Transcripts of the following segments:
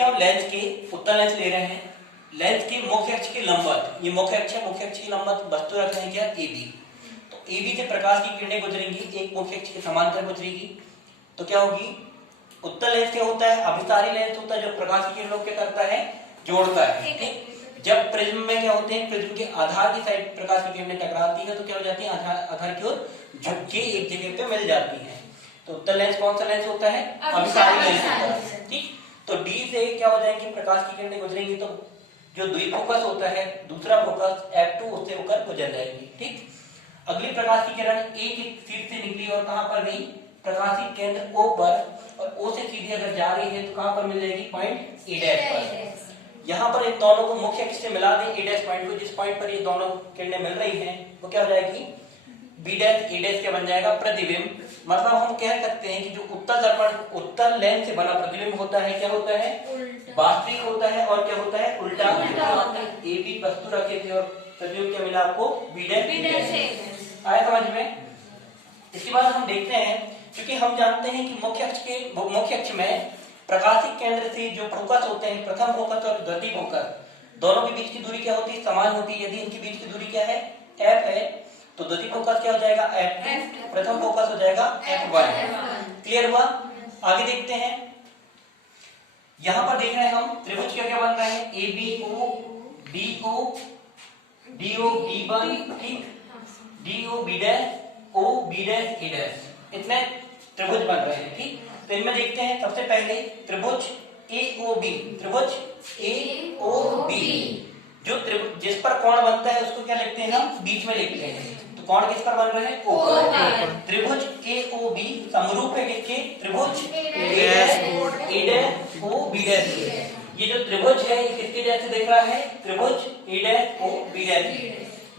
हम लेंस के उत्तल लेंस ले रहे हैं। लेंस के मुख्य अक्ष के लंबवत, ये मुख्य अक्ष है, मुख्य अक्ष के लंबवत वस्तु रख रहे हैं क्या, AB। तो AB से प्रकाश की किरणें गुजरेंगी, एक मुख्य अक्ष के समांतर गुजरेगी, तो क्या होगी, उत्तल लेंस क्या होता है, अभिसारी लेंस होता है जो प्रकाश की किरणों क्या करता है, जोड़ता है। ठीक, जब प्रिज्म में क्या होते हैं, प्रिज्म के आधार की साइड प्रकाश की किरणें टकराती है तो क्या हो जाती है, आधार की ओर झुक के एक जगह पे मिल जाती है। तो उत्तल लेंस कौन सा लेंस होता है, अभिसारी लेंस होता है। ठीक, तो D से क्या हो जाएगी, प्रकाश की किरणें गुजरेंगी तो जो द्विफोकस होता है, दूसरा फोकस F2 उससे होकर गुजर जाएगी। ठीक, अगली प्रकाश की किरण A की सीध से निकली और कहां पर गई, प्रकाशीय केंद्र O पर, और O से सीधी अगर जा रही है तो कहां पर मिल जाएगी, पॉइंट A' पर। यहाँ पर इन दोनों को मुख्य अक्ष से मिला दें, A' पॉइंट को, जिस पॉइंट पर ये दोनों किरणें मिल रही हैं वो क्या हो जाएगी, B' A' क्या बन जाएगा, प्रतिबिंब। मतलब हम कह सकते हैं कि जो उत्तल दर्पण, उत्तल लेंस से बना प्रतिबिंब होता है, क्या होता है, वास्तविक होता है, और क्या होता है, उल्टा होता है। AB वस्तु रखे थे और प्रतिबिंब क्या मिला आपको, B' आया समझ में। इसके बाद हम देखते हैं, क्योंकि हम जानते हैं कि मुख्य अक्ष में प्रकाशिक केंद्र से जो फोकस होते हैं, प्रथम फोकस और द्वितीय फोकस, दोनों के बीच की दूरी क्या होती है, समान होती है। यदि इनके बीच की दूरी क्या है, F है, तो द्वितीय फोकस क्या हो जाएगा, F2, प्रथम फोकस हो जाएगा F1। क्लियर हुआ। आगे देखते हैं, यहां पर देख रहे हैं हम त्रिभुज क्या क्या बन रहे हैं, ABO DO DO B1, ठीक, DO B' O B' A', इतने त्रिभुज बन रहे हैं। ठीक, तो इनमें देखते हैं सबसे पहले त्रिभुज AOB, त्रिभुज AOB, जो जिस पर कोण बनता है उसको क्या लिखते हैं हम, बीच में लिखते हैं। तो कोण किस पर बन रहे हैं, O पर। त्रिभुज AOB समरूप है किसके, त्रिभुज AOB। ये जो त्रिभुज है ये किसके जैसे दिख रहा है, त्रिभुज AOB।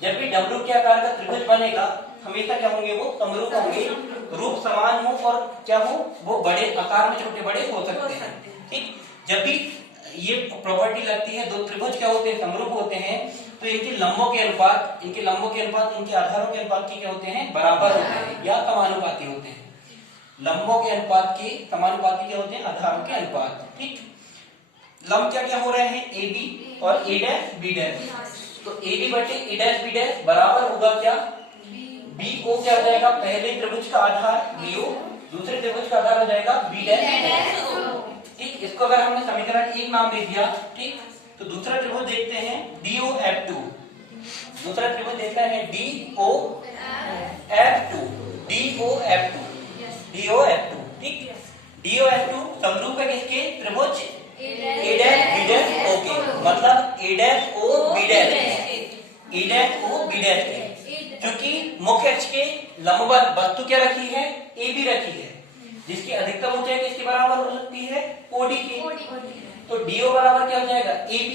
जब भी डब्ल्यू के आकार का त्रिभुज बनेगा हमेशा क्या होंगे, वो समरूप होंगे, रूप समान हो और क्या हो, वो बड़े आकार में छोटे बड़े हो सकते हैं। ठीक, जब भी ये प्रॉपर्टी लगती है, दो त्रिभुज क्या होते हैं, समरूप होते हैं, तो इनके लंबों के अनुपात, इनके आधारों के अनुपात की क्या होते हैं, बराबर होते हैं या समानुपाती होते हैं। लंबों के अनुपात के समानुपाती क्या होते हैं, आधारों के अनुपात। ठीक, लंब क्या क्या हो रहे हैं, AB और A' B', तो AB बटे A' B' बराबर होगा क्या, BO क्या हो जाएगा, पहले त्रिभुज का आधार BO, दूसरे त्रिभुज का आधार हो जाएगा B'। ठीक, इसको अगर हमने समीकरण 1 नाम दे दिया, ठीक, तो दूसरा त्रिभुज देखते हैं DOF2, दूसरा त्रिभुज देखते हैं DOF2, ठीक, DOF2 समरूप है किसके, त्रिभुज A' B' ओके, मतलब A'OB' के, क्योंकि मुख्य अक्ष के लंबवत वस्तु क्या रखी है, AB रखी है, जिसकी अधिकतम ऊंचाई किसके बराबर हो सकती है, OD की। तो DO बराबर क्या हो जाएगा, AB।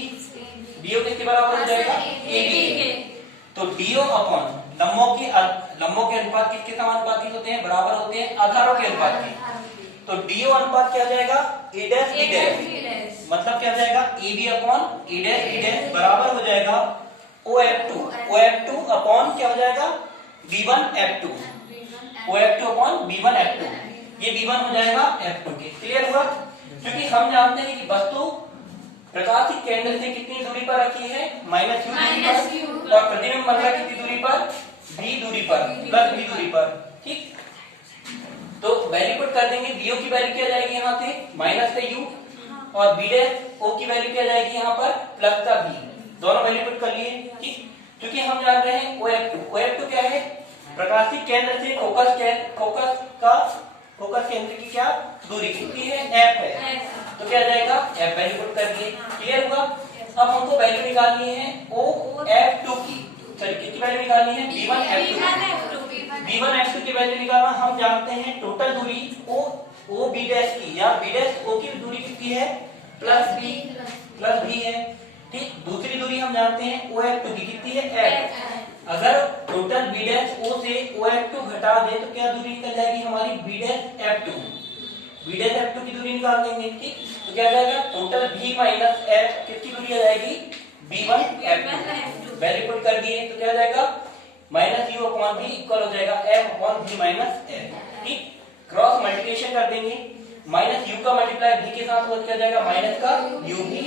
DO किसके बराबर हो जाएगा, AB। तो DO अपॉन लंबों के अनुपात किसके समानुपाती होते हैं, बराबर होते हैं आधारों के अनुपात के। तो DO अनुपात क्या हो जाएगा, A' B', मतलब क्या हो जाएगा, AB अपॉन A' B' बराबर हो जाएगा OF2 अपॉन क्या हो जाएगा, B1F2, OF2 अपॉन B1F2, ये B1 हो जाएगा F2 के। क्लियर हुआ। क्योंकि हम जानते हैं कि वस्तु प्रकाशिक केंद्र से कितनी दूरी पर रखी है, -u दूरी पर, और प्रतिबिंब बन रहा है कितनी दूरी पर, b दूरी पर, +b दूरी पर। ठीक, तो वैल्यू पुट कर देंगे, BO की वैल्यू क्या जाएगी यहाँ पे, माइनस का u, और B' की वैल्यू क्या जाएगी यहाँ पर, प्लस का b, दोनों वैल्यू पुट कर लिए। ठीक, क्योंकि हम जान रहे हैं OF2 क्या है, प्रकाशिक केंद्र से फोकस केंद्र की क्या दूरी कितनी है, F है, तो क्या जाएगा, F वैल्यू पुट कर दिए। क्लियर हुआ। अब हमको वैल्यू निकालनी है OF2 की, सॉरी कितनी वैल्यू निकालनी है, B1F2 की वैल्यू निकालना। हम जानते हैं टोटल दूरी OB' की या B' की दूरी कितनी है, प्लस b है। ठीक, दूसरी दूरी हम जानते हैं OF2 की कितनी है, F। अगर टोटल B' O से OF2 घटा दे तो क्या दूरी निकल जाएगी हमारी, B''F2 की दूरी निकाल देंगे। ठीक, तो क्या जाएगा, टोटल B माइनस F किसकी दूरी आ जाएगी, B1F2, वैल्यू पुट कर दिए तो क्या जाएगा, -u अपॉन v इक्वल हो जाएगा F upon v minus F। ठीक, क्रॉस मल्टीप्लिकेशन कर देंगे, माइनस यू का मल्टीप्लाई भी के साथ हो क्या जाएगा, माइनस का यू भी,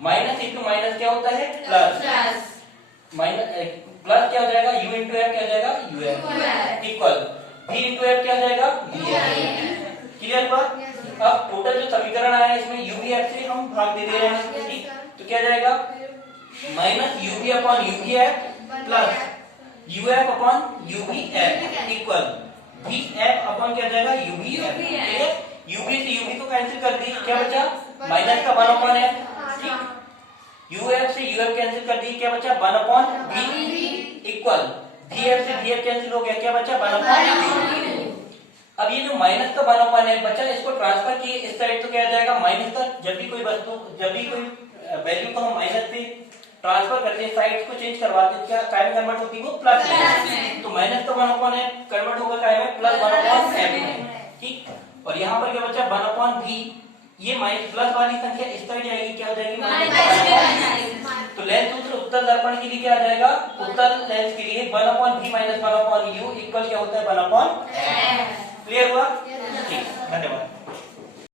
माइनस इंटू माइनस क्या होता है, प्लस, माइनस प्लस क्या हो जाएगा, यू इंटू एफ क्या हो जाएगा, यू एफ, इक्वल भी इंटू एफ क्या हो जाएगा, बी एफ। क्लियर हुआ? अब टोटल जो समीकरण आया है इसमें यू बी एफ से हम भाग दे रहे हैं, ठीक, तो क्या जाएगा, minus U B upon U B F plus U F upon U B F equal भी एफ अपॉन क्या जाएगा, यू बी एफ। ठीक है, यू बी से यू बी को कैंसिल कर दी, क्या बचा, माइनस का 1 अपॉन एफ, ठीक, यू एफ से यू एफ कैंसिल कर दी, क्या बचा, 1 अपॉन बी इक्वल भी एफ से भी एफ कैंसिल हो गया, क्या बचा, 1 अपॉन बी। अब ये जो माइनस का 1 अपॉन एफ बचा, इसको ट्रांसफर किए इस साइड तो क्या जाएगा, माइनस का, जब भी कोई वस्तु, जब भी कोई वैल्यू को हम माइनस पे ट्रांसफर करते हैं, साइड्स को चेंज करवाते हैं, क्या काय में कन्वर्ट होती है, वो प्लस में, तो माइनस का 1 अपॉन एफ कन्वर्ट होगा काय में, प्लस 1 अपॉन एफ में, ठीक। और यहाँ पर क्या बचा, 1 अपॉन बी, ये माइनस प्लस वाली संख्या इस साइड जाएगी, क्या हो जाएगी, माइनस। तो लेंथ सूत्र उत्तल दर्पण के लिए क्या आ जाएगा, उत्तल लेंस के लिए 1 upon B minus 1 upon U equal क्या होता है, 1 अपॉन एफ। क्लियर हुआ? ठीक, धन्यवाद।